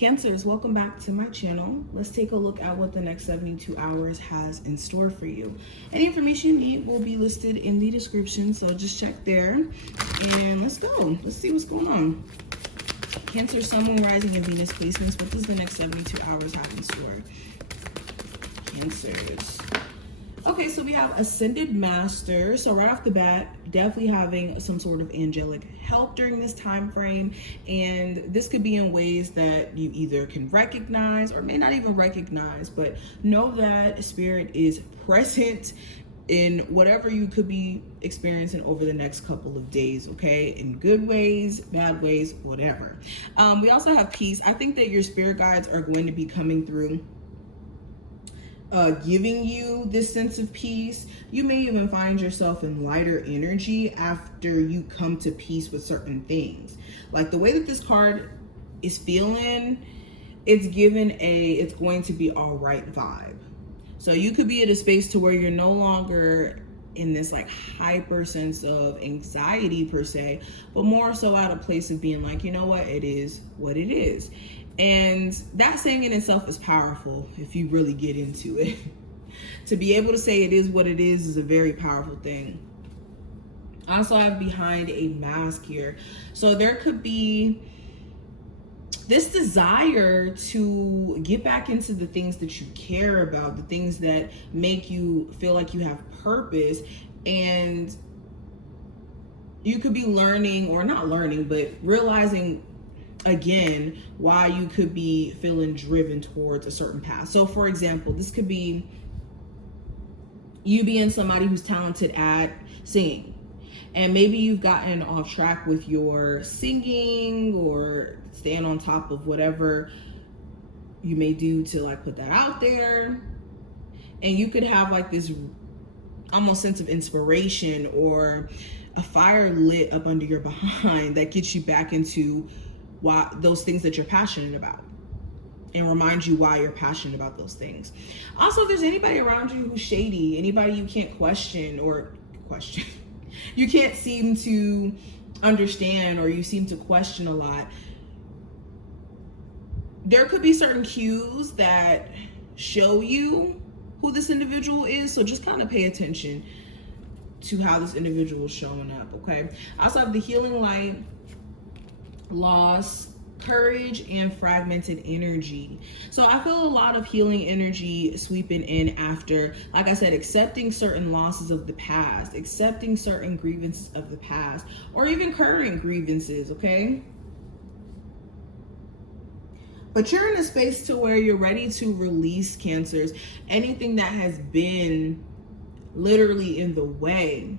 Cancers, welcome back to my channel. Let's take a look at what the next 72 hours has in store for you. Any information you need will be listed in the description, so just check there. And let's go. Let's see what's going on. Cancer, Sun, Moon, Rising, and Venus placements. What does the next 72 hours have in store? Cancers. Okay, so we have Ascended Master. So right off the bat, definitely having some sort of angelic help during this time frame. And this could be in ways that you either can recognize or may not even recognize, but know that Spirit is present in whatever you could be experiencing over the next couple of days, okay? In good ways, bad ways, whatever. We also have Peace. I think that your spirit guides are going to be coming through, giving you this sense of peace. You may even find yourself in lighter energy after you come to peace with certain things. Like the way that this card is feeling, it's given it's going to be all right vibe. So you could be at a space to where you're no longer in this like hyper sense of anxiety per se, but more so at a place of being like, you know what, it is what it is. And that saying in itself is powerful if you really get into it. To be able to say it is what it is a very powerful thing. I also have Behind a Mask here. So there could be this desire to get back into the things that you care about, the things that make you feel like you have purpose. And you could be learning, or not learning, but realizing again why you could be feeling driven towards a certain path. So for example, this could be you being somebody who's talented at singing, and maybe you've gotten off track with your singing or staying on top of whatever you may do to like put that out there, and you could have like this almost sense of inspiration or a fire lit up under your behind that gets you back into why those things that you're passionate about, and remind you why you're passionate about those things. Also, if there's anybody around you who's shady, anybody you can't question, you can't seem to understand, or you seem to question a lot, there could be certain cues that show you who this individual is. So just kind of pay attention to how this individual is showing up, okay? I also have the Healing Light, Loss, Courage, and Fragmented Energy. So I feel a lot of healing energy sweeping in after, like I said, accepting certain losses of the past, accepting certain grievances of the past, or even current grievances, okay? But you're in a space to where you're ready to release, Cancers, anything that has been literally in the way.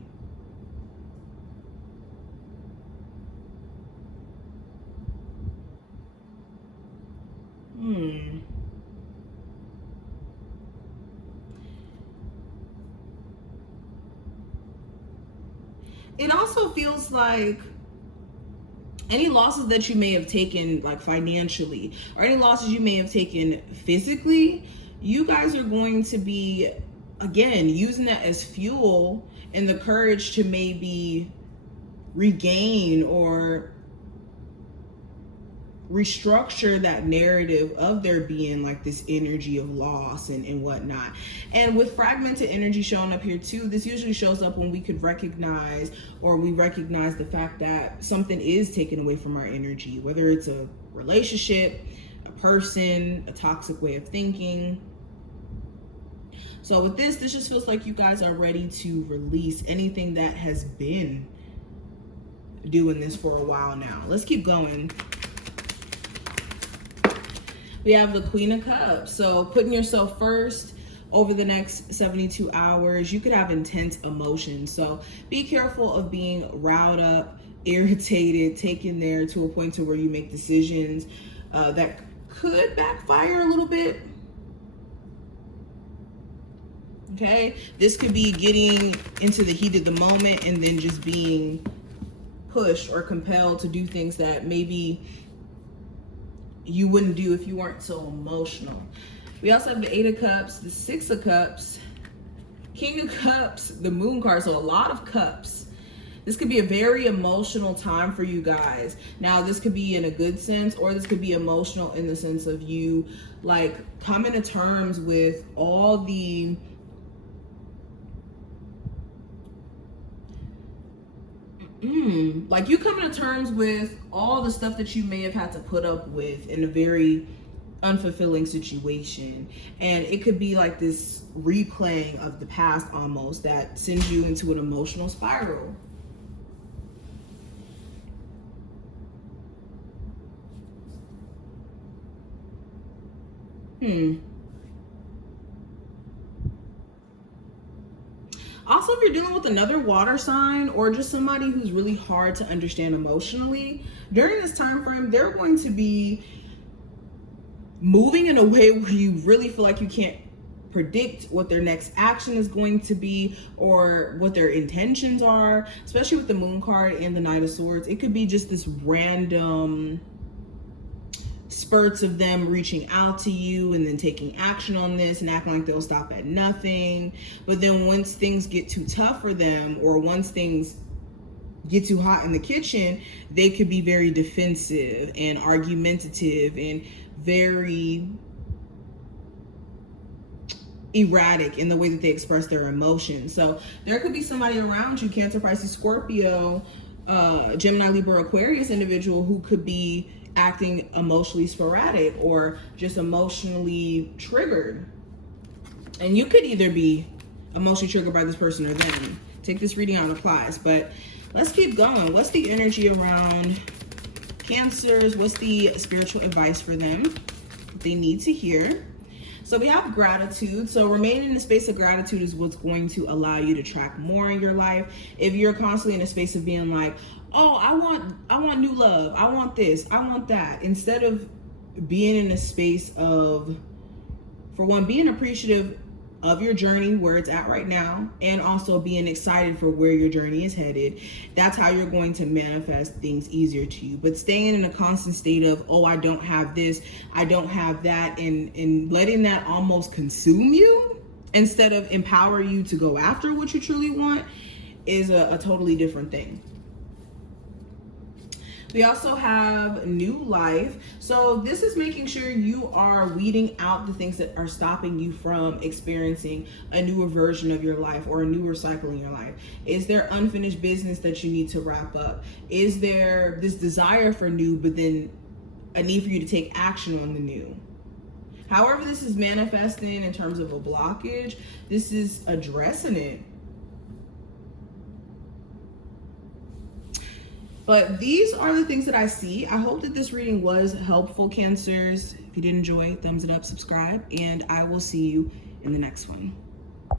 It also feels like any losses that you may have taken, like financially, or any losses you may have taken physically, you guys are going to be, again, using that as fuel and the courage to maybe regain or restructure that narrative of there being like this energy of loss and whatnot. And with fragmented energy showing up here too, this usually shows up when we could recognize, or we recognize the fact that something is taken away from our energy, whether it's a relationship, a person, a toxic way of thinking. So with this just feels like you guys are ready to release anything that has been doing this for a while now. Let's keep going. We have the Queen of Cups. So putting yourself first over the next 72 hours, you could have intense emotions. So be careful of being riled up, irritated, taken there to a point to where you make decisions that could backfire a little bit. Okay, this could be getting into the heat of the moment and then just being pushed or compelled to do things that maybe you wouldn't do if you weren't so emotional. We also have the Eight of Cups, the Six of Cups, King of Cups, the Moon card. So a lot of cups. This could be a very emotional time for you guys. Now, this could be in a good sense, or this could be emotional in the sense of you like coming to terms with all the like you coming to terms with all the stuff that you may have had to put up with in a very unfulfilling situation. And it could be like this replaying of the past almost that sends you into an emotional spiral. Also, if you're dealing with another water sign or just somebody who's really hard to understand emotionally, during this time frame, they're going to be moving in a way where you really feel like you can't predict what their next action is going to be or what their intentions are, especially with the Moon card and the Knight of Swords. It could be just this random spurts of them reaching out to you and then taking action on this and acting like they'll stop at nothing. But then once things get too tough for them, or once things get too hot in the kitchen, they could be very defensive and argumentative and very erratic in the way that they express their emotions. So there could be somebody around you, Cancer, Pisces, Scorpio, Gemini, Libra, Aquarius individual who could be acting emotionally sporadic or just emotionally triggered. And you could either be emotionally triggered by this person or them. Take this reading on applies, but let's keep going. What's the energy around Cancers? What's the spiritual advice for them that they need to hear? So we have gratitude. So remaining in the space of gratitude is what's going to allow you to attract more in your life. If you're constantly in a space of being like, oh, I want new love, I want this, I want that, instead of being in a space of, for one, being appreciative of your journey where it's at right now, and also being excited for where your journey is headed, that's how you're going to manifest things easier to you. But staying in a constant state of, oh, I don't have this, I don't have that, and letting that almost consume you instead of empower you to go after what you truly want is a totally different thing. We also have new life. So this is making sure you are weeding out the things that are stopping you from experiencing a newer version of your life or a newer cycle in your life. Is there unfinished business that you need to wrap up? Is there this desire for new, but then a need for you to take action on the new? However this is manifesting in terms of a blockage, this is addressing it. But these are the things that I see. I hope that this reading was helpful, Cancers. If you did enjoy, thumbs it up, subscribe, and I will see you in the next one.